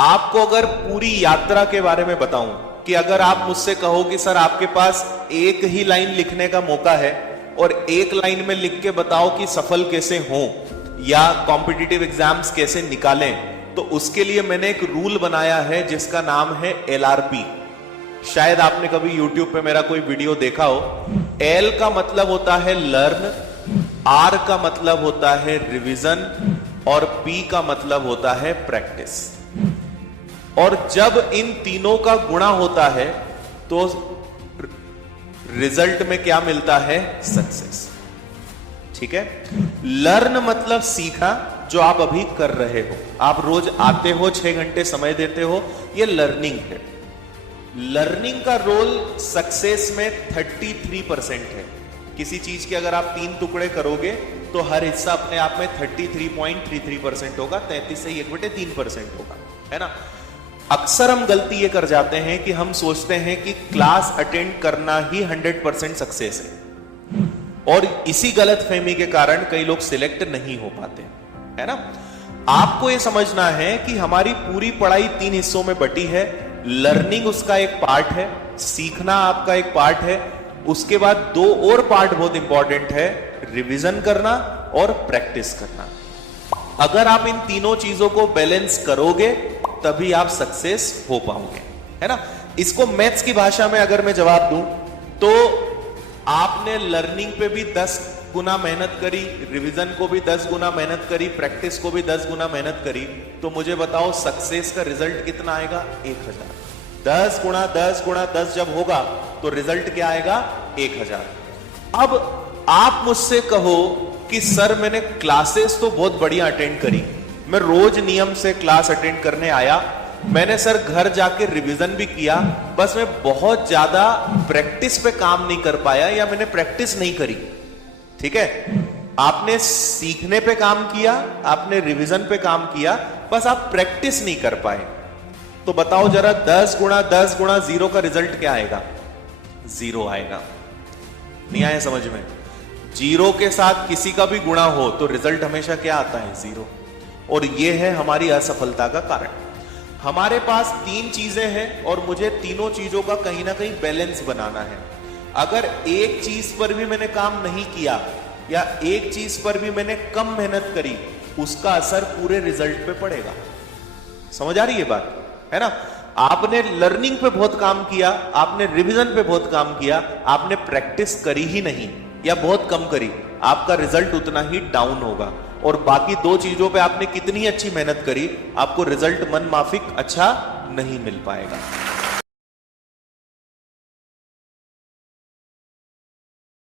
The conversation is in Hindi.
आपको अगर पूरी यात्रा के बारे में बताऊं कि अगर आप मुझसे कहो कि सर आपके पास एक ही लाइन लिखने का मौका है और एक लाइन में लिख के बताओ कि सफल कैसे हों या कॉम्पिटिटिव एग्जाम्स कैसे निकालें, तो उसके लिए मैंने एक रूल बनाया है जिसका नाम है LRP। शायद आपने कभी YouTube पे मेरा कोई वीडियो देखा हो। L का मतलब होता है लर्न, R का मतलब होता है रिवीजन और P का मतलब होता है प्रैक्टिस। और जब इन तीनों का गुणा होता है तो रिजल्ट में क्या मिलता है? सक्सेस। ठीक है। लर्न मतलब सीखना, जो आप अभी कर रहे हो। आप रोज आते हो, 6 घंटे समय देते हो, ये लर्निंग है। लर्निंग का रोल सक्सेस में 33% है। किसी चीज के अगर आप 3 टुकड़े करोगे तो हर हिस्सा अपने आप में 33.33% होगा, 33 से 1/3% होगा, है ना। अक्सर हम गलती ये कर जाते हैं कि हम सोचते हैं कि क्लास अटेंड करना ही 100% सक्सेस है, और इसी गलतफहमी के कारण कई लोग सिलेक्ट नहीं हो पाते, है ना। आपको यह समझना है कि हमारी पूरी पढ़ाई 3 हिस्सों में बटी है। लर्निंग उसका एक पार्ट है, सीखना आपका एक पार्ट है, उसके बाद 2 और पार्ट बहुत इंपॉर्टेंट है, रिवीजन करना और प्रैक्टिस करना। अगर आप इन तीनों चीजों को बैलेंस करोगे तभी आप सक्सेस हो पाओगे, है ना। इसको मैथ्स की भाषा में अगर मैं जवाब दूं तो आपने लर्निंग पे भी 10 गुना मेहनत करी, रिवीजन को भी 10 गुना मेहनत करी, प्रैक्टिस को भी 10 गुना मेहनत करी, तो मुझे बताओ सक्सेस का रिजल्ट कितना आएगा? 1000। 10 गुणा 10 गुणा 10 जब होगा तो रिजल्ट क्या आएगा? 1000। अब आप मुझसे कहो कि सर मैंने क्लासेस तो बहुत बढ़िया अटेंड करी, मैं रोज नियम से क्लास अटेंड करने आया, मैंने सर घर जाके रिवीजन भी किया, बस मैं बहुत ज्यादा प्रैक्टिस पे काम नहीं कर पाया या मैंने प्रैक्टिस नहीं करी। ठीक है, आपने सीखने पे काम किया, आपने रिवीजन पे काम किया, बस आप प्रैक्टिस नहीं कर पाए। तो बताओ जरा 10 गुणा 10 गुणा 0 का रिजल्ट क्या आएगा? 0 आएगा। नहीं आया समझ में? 0 के साथ किसी का भी गुणा हो तो रिजल्ट हमेशा क्या आता है? 0। और यह है हमारी असफलता का कारण। हमारे पास 3 चीजें हैं और मुझे तीनों चीजों का कहीं ना कहीं बैलेंस बनाना है। अगर एक चीज पर भी मैंने काम नहीं किया या एक चीज पर भी मैंने कम मेहनत करी, उसका असर पूरे रिजल्ट पे पड़ेगा। समझ आ रही है बात, है ना। आपने लर्निंग पे बहुत काम किया, आपने रिवीजन पे बहुत काम किया, आपने प्रैक्टिस करी ही नहीं या बहुत कम करी, आपका रिजल्ट उतना ही डाउन होगा। और बाकी 2 चीजों पे आपने कितनी अच्छी मेहनत करी, आपको रिजल्ट मन माफिक अच्छा नहीं मिल पाएगा।